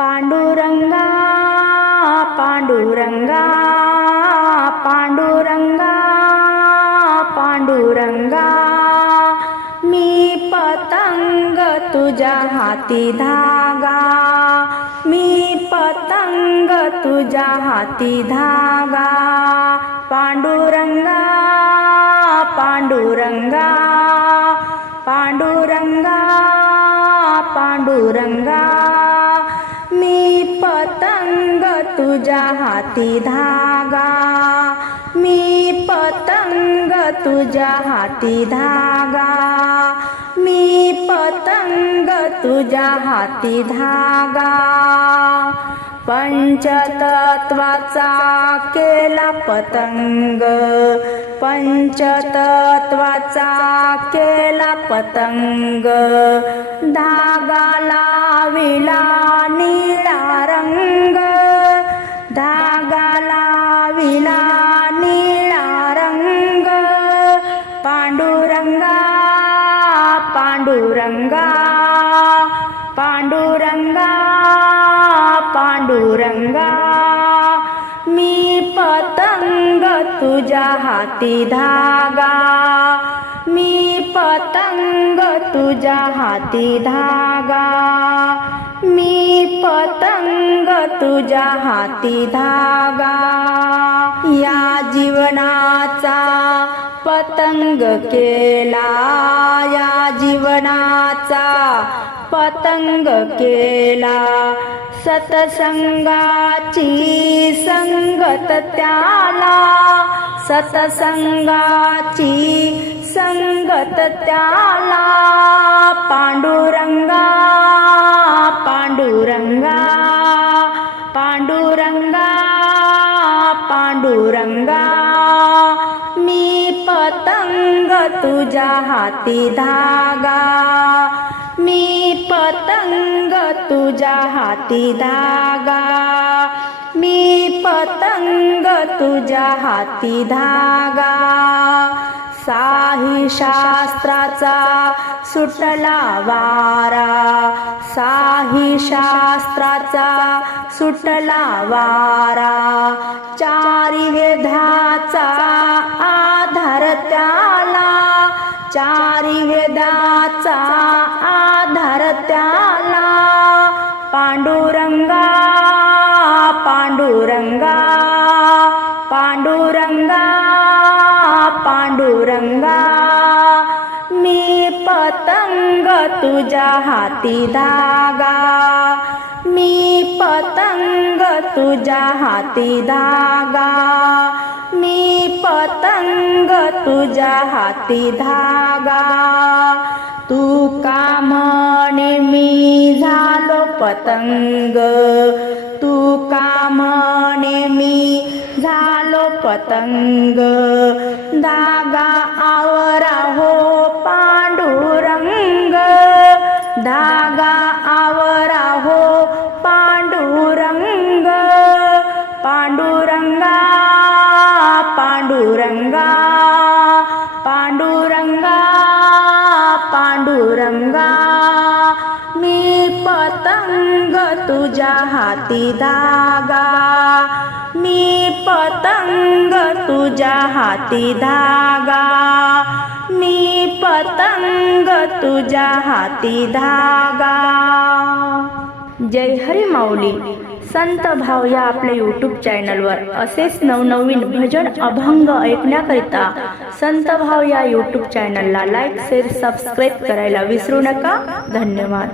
पांडुरंगा पांडुरंगा पांडुरंगा पांडुरंगा, मी पतंग तुझ्या हाती धागा, मी पतंग तुझ्या हाती धागा। पांडुरंगा पांडुरंगा पांडुरंगा पांडुरंगा, मी पतंग तुझ्या हाती धागा, मी पतंग तुझ्या हाती धागा, मी पतंग तुझ्या हाती धागा। पंचतत्वाचा केला पतंग, पंचतत्वाचा केला पतंग, धागा लाविला निळा रंग, धागा लाविला निळा रंग। पांडुरंगा पांडुरंगा पांडुरंगा पांडुरंगा, मी पतंग तुझ्या हाती धागा, मी पतंग तुझ्या हाती धागा, मी पतंग तुझ्या हाती धागा। या जीवनाचा पतंग केला, या जीवनाचा पतंग केला, सतसंगाची संगत त्याला, सतसंगाची संगत त्याला। पांडुरंगा पांडुरंगा पांडुरंगा पांडुरंगा, मी पतंग तुझ्या हाती धागा, मी पतंग तुझ्या हाती धागा, मी पतंग तुझ्या हाती धागा। साही शास्त्राचा सुटला वारा, साही शास्त्राचा सुटला वारा, चारी वेदाचा आधार त्याला, चारी वेदाचा आधार त्याला। पांडुरंगा पांडुरंगा पांडुरंगा पांडुरंगा, मी पतंग तुझ्या हाती धागा, मी पतंग तुझ्या हाती धागा, मी पतंग तुझ्या हाती धागा। तू का म्हणे मी झालो पतंग, तू का म्हणे मी झालो पतंग, धागा आवरा हो पांडुरंग, धागा आवरा हो पांडुरंग। पांडुरंगा पांडुरंगा पांडुरंगा पांडुरंगा, मी पतंग तुझ्या हाती धागा, मी पतंग तुझ्या हाती धागा, मी पतंग तुझ्या हाती धागा। जय हरी माऊली। संत भाव या आपल्या यूट्यूब चॅनलवर असेच नवनवीन भजन अभंग ऐकण्याकरिता संत भाव या यूट्यूब चॅनलला लाईक शेअर सबस्क्राईब करायला विसरू नका। धन्यवाद।